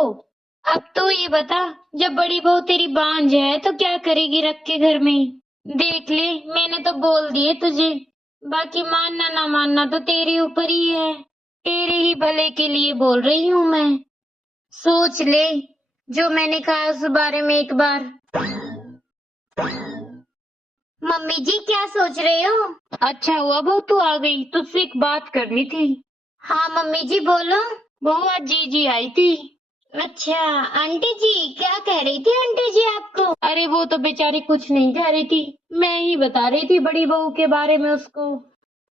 अब तो ये बता, जब बड़ी बहू तेरी बांझ है तो क्या करेगी रख के घर में? देख ले, मैंने तो बोल दिए तुझे, बाकी मानना ना मानना तो तेरे ऊपर ही है। तेरे ही भले के लिए बोल रही हूँ मैं। सोच ले जो मैंने कहा उस बारे में एक बार। मम्मी जी क्या सोच रहे हो? अच्छा हुआ बहू तू आ गई, तुझसे एक बात करनी थी। हाँ मम्मी जी बोलो। बहू आज जीजी आई थी। अच्छा, आंटी जी क्या कह रही थी आंटी जी आपको? अरे वो तो बेचारी कुछ नहीं कह रही थी, मैं ही बता रही थी बड़ी बहू के बारे में उसको।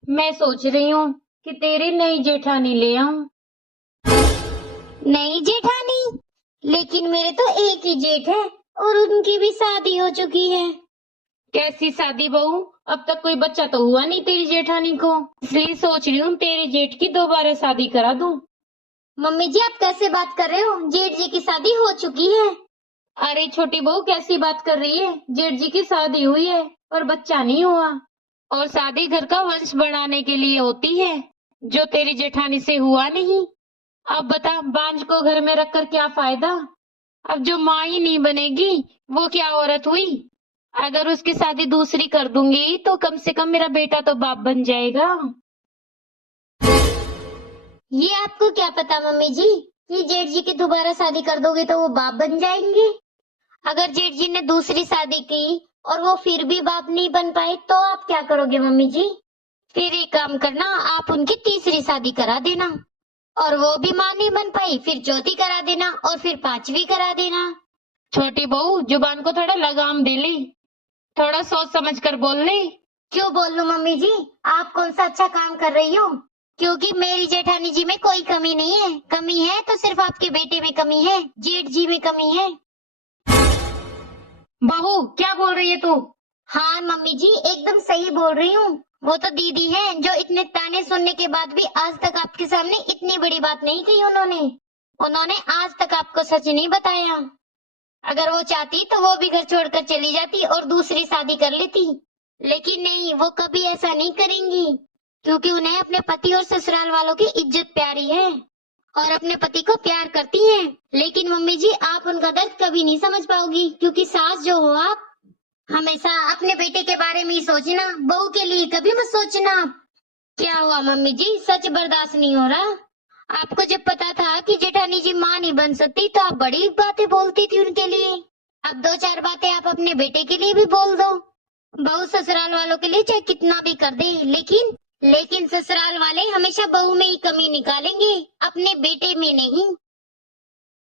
मैं सोच रही हूँ कि तेरी नई जेठानी ले आऊं। नई जेठानी? लेकिन मेरे तो एक ही जेठ है और उनकी भी शादी हो चुकी है। कैसी शादी बहू? अब तक कोई बच्चा तो हुआ नहीं तेरी जेठानी को, इसलिए सोच रही हूँ तेरी जेठ की दोबारा शादी करा दूं। मम्मी जी आप कैसे बात कर रहे हो? जेठ जी की शादी हो चुकी है। अरे छोटी बहू कैसी बात कर रही है? जेठ जी की शादी हुई है पर बच्चा नहीं हुआ। और शादी घर का वंश बढ़ाने के लिए होती है, जो तेरी जेठानी से हुआ नहीं। अब बता, बांझ को घर में रखकर क्या फायदा? अब जो माँ ही नहीं बनेगी वो क्या औरत हुई? अगर उसकी शादी दूसरी कर दूंगी तो कम से कम मेरा बेटा तो बाप बन जाएगा। ये आपको क्या पता मम्मी जी कि जेठ जी की दोबारा शादी कर दोगे तो वो बाप बन जाएंगे? अगर जेठ जी ने दूसरी शादी की और वो फिर भी बाप नहीं बन पाए तो आप क्या करोगे मम्मी जी? फिर एक काम करना, आप उनकी तीसरी शादी करा देना, और वो भी माँ नहीं बन पाई फिर चौथी करा देना और फिर पांचवी करा देना। छोटी बहू जुबान को थोड़ा लगाम दे ले, थोड़ा सोच समझ कर बोल ले। क्यों बोल लूं मम्मी जी? आप कौन सा अच्छा काम कर रही हो? क्योंकि मेरी जेठानी जी में कोई कमी नहीं है, कमी है तो सिर्फ आपके बेटे में कमी है, जेठ जी में कमी है। बहू क्या बोल रही है तू? हाँ मम्मी जी एकदम सही बोल रही हूँ। वो तो दीदी है जो इतने ताने सुनने के बाद भी आज तक आपके सामने इतनी बड़ी बात नहीं कही उन्होंने। उन्होंने आज तक आपको सच नहीं बताया। अगर वो चाहती तो वो भी घर छोड़कर चली जाती और दूसरी शादी कर लेती, लेकिन नहीं, वो कभी ऐसा नहीं करेंगी, क्योंकि उन्हें अपने पति और ससुराल वालों की इज्जत प्यारी है और अपने पति को प्यार करती हैं। लेकिन मम्मी जी आप उनका दर्द कभी नहीं समझ पाओगी, क्योंकि सास जो हो आप, हमेशा अपने बेटे के बारे में ही सोचना, बहू के लिए कभी मत सोचना। क्या हुआ मम्मी जी, सच बर्दाश्त नहीं हो रहा? आपको जब पता था कि जेठानी जी माँ नहीं बन सकती तो आप बड़ी बातें बोलती थी उनके लिए। अब दो चार बातें आप अपने बेटे के लिए भी बोल दो। बहू ससुराल वालों के लिए चाहे कितना भी कर दे, लेकिन ससुराल वाले हमेशा बहू में ही कमी निकालेंगे, अपने बेटे में नहीं।